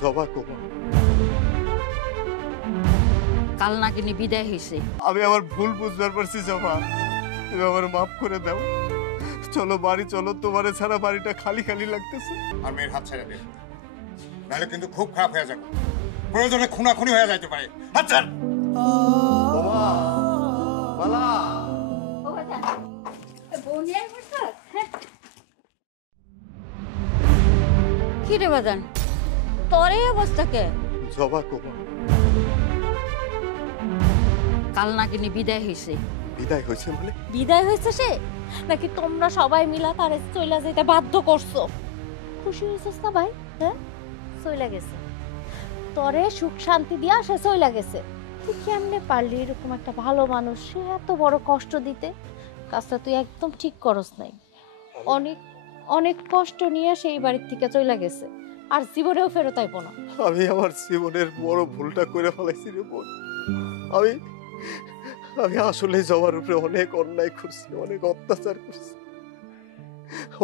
জবা কোমা, কাল নাকিনি বিদায় হয়েছে। আমি আমার ভুল বুঝবার পারছি জবা, তুমি আমার মাফ করে দাও। চলো বাড়ি চলো, তোমারে ছাড়া বাড়িটা খালি খালি লাগতেছে। আর মেয়ের হাত ছেড়ে দে, নাহলে কিন্তু খুব খারাপ হয়ে যাবে। প্রয়োজনে খুনাখুনি হয়ে যাইতে পারে। হাত ছাড়। ওমা, মালা। কি রে বাজান, তোর এই অবস্থা কে? জবা কোমা, কাল নাকিনি বিদায় হয়েছে। বিদায় হয়েছে মানে? বিদায় হয়েছে সে, নাকি তোমরা সবাই মিলা তারে চইলা যেতে বাধ্য করছো? খুশি হয়েছিস না ভাই? হ্যাঁ, চইলা গেছে, তরে সুখ শান্তি দিয়া সে চইলা গেছে। তুই কেমনে পারলি এরকম একটা ভালো মানুষ সে এত বড় কষ্ট দিতে? কাজটা তুই একদম ঠিক করস নাই। অনেক অনেক কষ্ট নিয়ে সেই বাড়ির থেকে চইলা গেছে, আর জীবনেও ফেরত আইব না। আমি আমার জীবনের বড় ভুলটা করে ফেলাইছি রে বোন। আমি আমি আসলে জবার উপরে অনেক অন্যায় করছি, অনেক অত্যাচার করছি।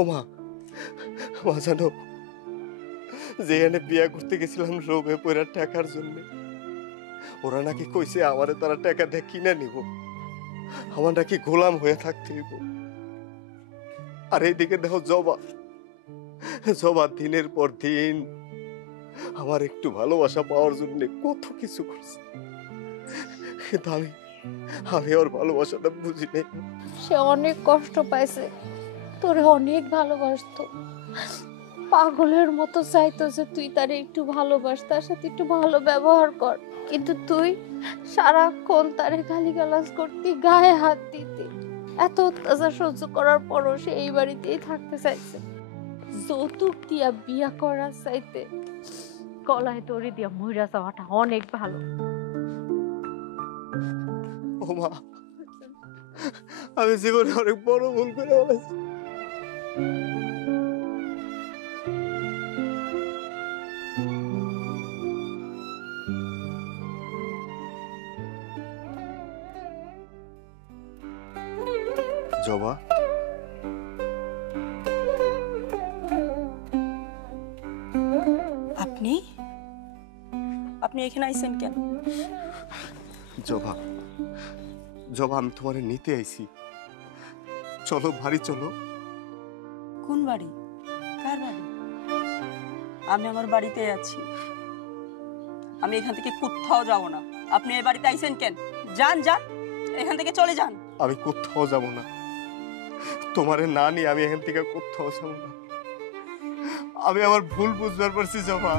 ওমা, মা জানো, যেখানে বিয়া করতে গেছিলাম লোভে পয়রা টাকার জন্য, ওরা নাকি কইছে আমারে তারা টাকা দিয়ে কিনে নিব, আমার নাকি গোলাম হয়ে থাকতে হইব। আর এইদিকে দেখো জবা, জবা দিনের পর দিন আমার একটু ভালোবাসা পাওয়ার জন্য কত কিছু করছে, কিন্তু আমি ওর ভালোবাসাটা বুঝি নাই। সে অনেক কষ্ট পাইছে, তোরে অনেক ভালোবাসতো, পাগলের মতো চাইতো যে তুই তারে একটু ভালোবাস, তার সাথে একটু ভালো ব্যবহার কর, কিন্তু তুই সারাক্ষণ তারে গালিগালাজ করতি, গায়ে হাত দিতি। এত অত্যাচার সহ্য করার পরও সে এই বাড়িতেই থাকতে চাইছে। যৌতুক দিয়া বিয়া করার চাইতে গলায় দড়ি দিয়া মইরা যাওয়াটা অনেক ভালো। ওমা, আমি জীবনে অনেক বড় ভুল করে ফেলেছি। জবা, আপনি আপনি এখানে আইছেন কেন? জবা, জবা, আমি তোমারে নিতে আইছি। চলো বাড়ি চলো। কোন বাড়ি? কার বাড়ি? আমি আমার বাড়িতে আছি, আমি এখান থেকে কোথাও যাব না। আপনি এই বাড়িতে আইছেন কেন? যান যান, এখান থেকে চলে যান। আমি কোথাও যাব না, তোমারে না নিয়ে আমি এখান থেকে কোথাও যাব না। আমি আমার ভুল বুঝবার পারছি জবা।